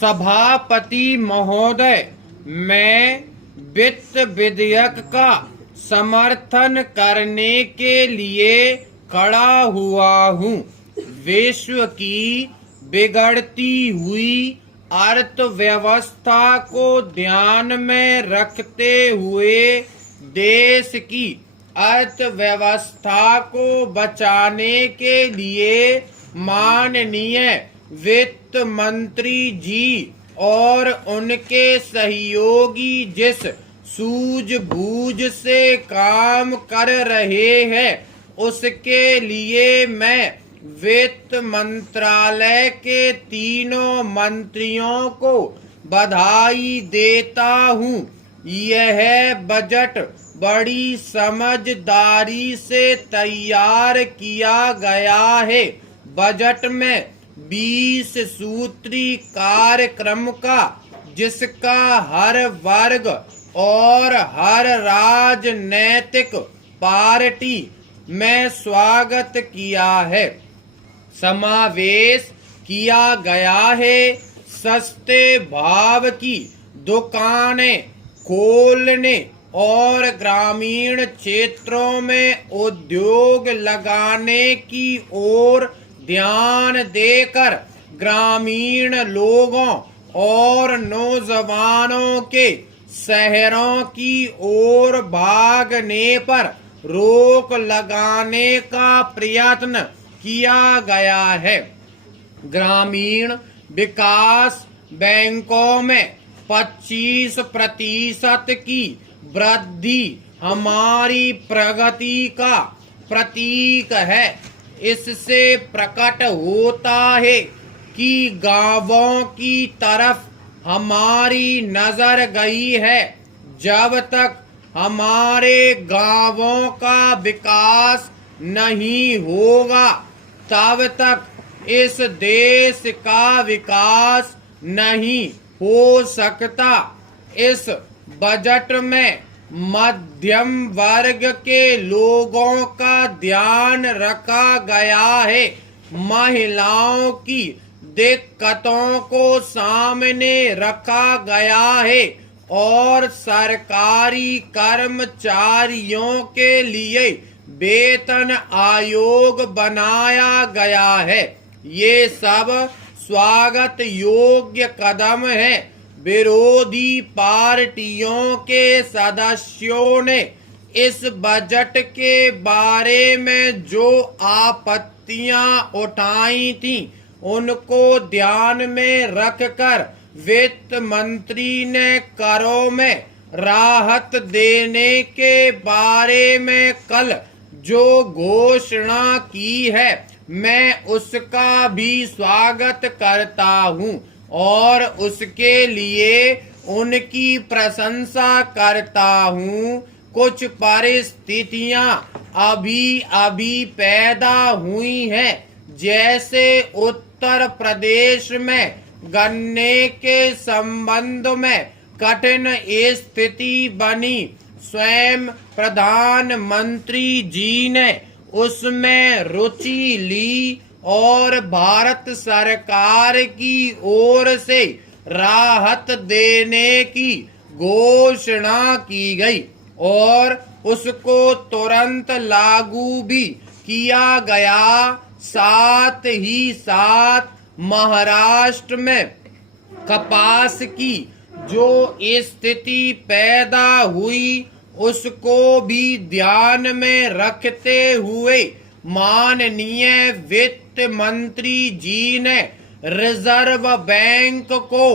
सभापति महोदय, मैं वित्त विधेयक का समर्थन करने के लिए खड़ा हुआ हूँ। विश्व की बिगड़ती हुई अर्थव्यवस्था को ध्यान में रखते हुए देश की अर्थव्यवस्था को बचाने के लिए माननीय वित्त मंत्री जी और उनके सहयोगी जिस सूझबूझ से काम कर रहे हैं, उसके लिए मैं वित्त मंत्रालय के तीनों मंत्रियों को बधाई देता हूँ। यह बजट बड़ी समझदारी से तैयार किया गया है। बजट में 20 सूत्री कार्यक्रम का, जिसका हर वर्ग और हर राजनैतिक पार्टी में स्वागत किया है, समावेश किया गया है। सस्ते भाव की दुकानें खोलने और ग्रामीण क्षेत्रों में उद्योग लगाने की ओर ध्यान देकर ग्रामीण लोगों और नौजवानों के शहरों की ओर भागने पर रोक लगाने का प्रयत्न किया गया है। ग्रामीण विकास बैंकों में 25% की वृद्धि हमारी प्रगति का प्रतीक है। इससे प्रकट होता है कि गांवों की तरफ हमारी नजर गई है। जब तक हमारे गांवों का विकास नहीं होगा, तब तक इस देश का विकास नहीं हो सकता। इस बजट में मध्यम वर्ग के लोगों का ध्यान रखा गया है। महिलाओं की दिक्कतों को सामने रखा गया है और सरकारी कर्मचारियों के लिए वेतन आयोग बनाया गया है। ये सब स्वागत योग्य कदम है। विरोधी पार्टियों के सदस्यों ने इस बजट के बारे में जो आपत्तियां उठाई थीं, उनको ध्यान में रखकर वित्त मंत्री ने करों में राहत देने के बारे में कल जो घोषणा की है, मैं उसका भी स्वागत करता हूं और उसके लिए उनकी प्रशंसा करता हूं। कुछ परिस्थितियां अभी पैदा हुई हैं, जैसे उत्तर प्रदेश में गन्ने के संबंध में कठिन स्थिति बनी। स्वयं प्रधानमंत्री जी ने उसमें रुचि ली और भारत सरकार की ओर से राहत देने की घोषणा की गई और उसको तुरंत लागू भी किया गया। साथ ही साथ महाराष्ट्र में कपास की जो स्थिति पैदा हुई, उसको भी ध्यान में रखते हुए माननीय वित्त मंत्री जी ने रिजर्व बैंक को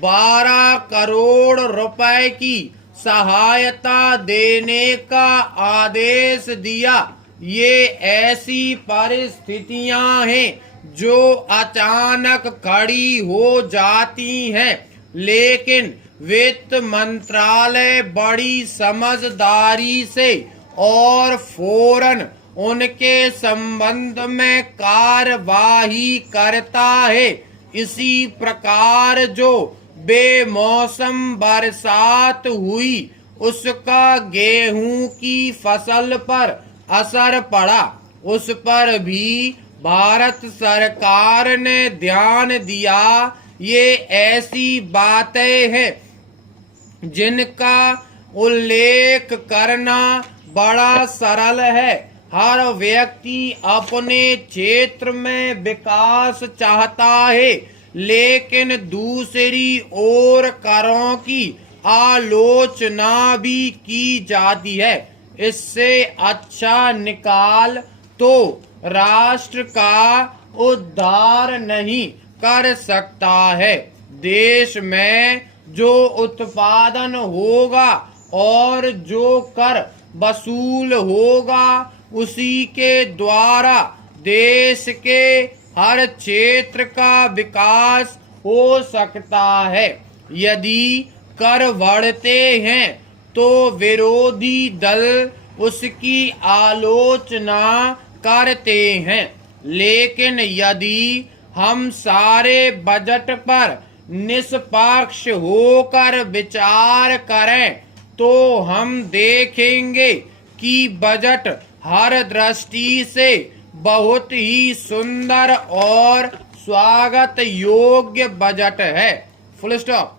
12 करोड़ रुपए की सहायता देने का आदेश दिया। ये ऐसी परिस्थितियां हैं जो अचानक खड़ी हो जाती हैं, लेकिन वित्त मंत्रालय बड़ी समझदारी से और फौरन उनके संबंध में कार्यवाही करता है। इसी प्रकार जो बेमौसम बरसात हुई, उसका गेहूं की फसल पर असर पड़ा, उस पर भी भारत सरकार ने ध्यान दिया ये ऐसी बातें हैं जिनका उल्लेख करना बड़ा सरल है। हर व्यक्ति अपने क्षेत्र में विकास चाहता है, लेकिन दूसरी ओर करों की आलोचना भी की जाती है। इससे अच्छा निकाल तो राष्ट्र का उद्धार नहीं कर सकता है। देश में जो उत्पादन होगा और जो कर वसूल होगा, उसी के द्वारा देश के हर क्षेत्र का विकास हो सकता है। यदि कर बढ़ते हैं तो विरोधी दल उसकी आलोचना करते हैं, लेकिन यदि हम सारे बजट पर निष्पक्ष होकर विचार करें तो हम देखेंगे कि बजट हर दृष्टि से बहुत ही सुंदर और स्वागत योग्य बजट है। Full stop.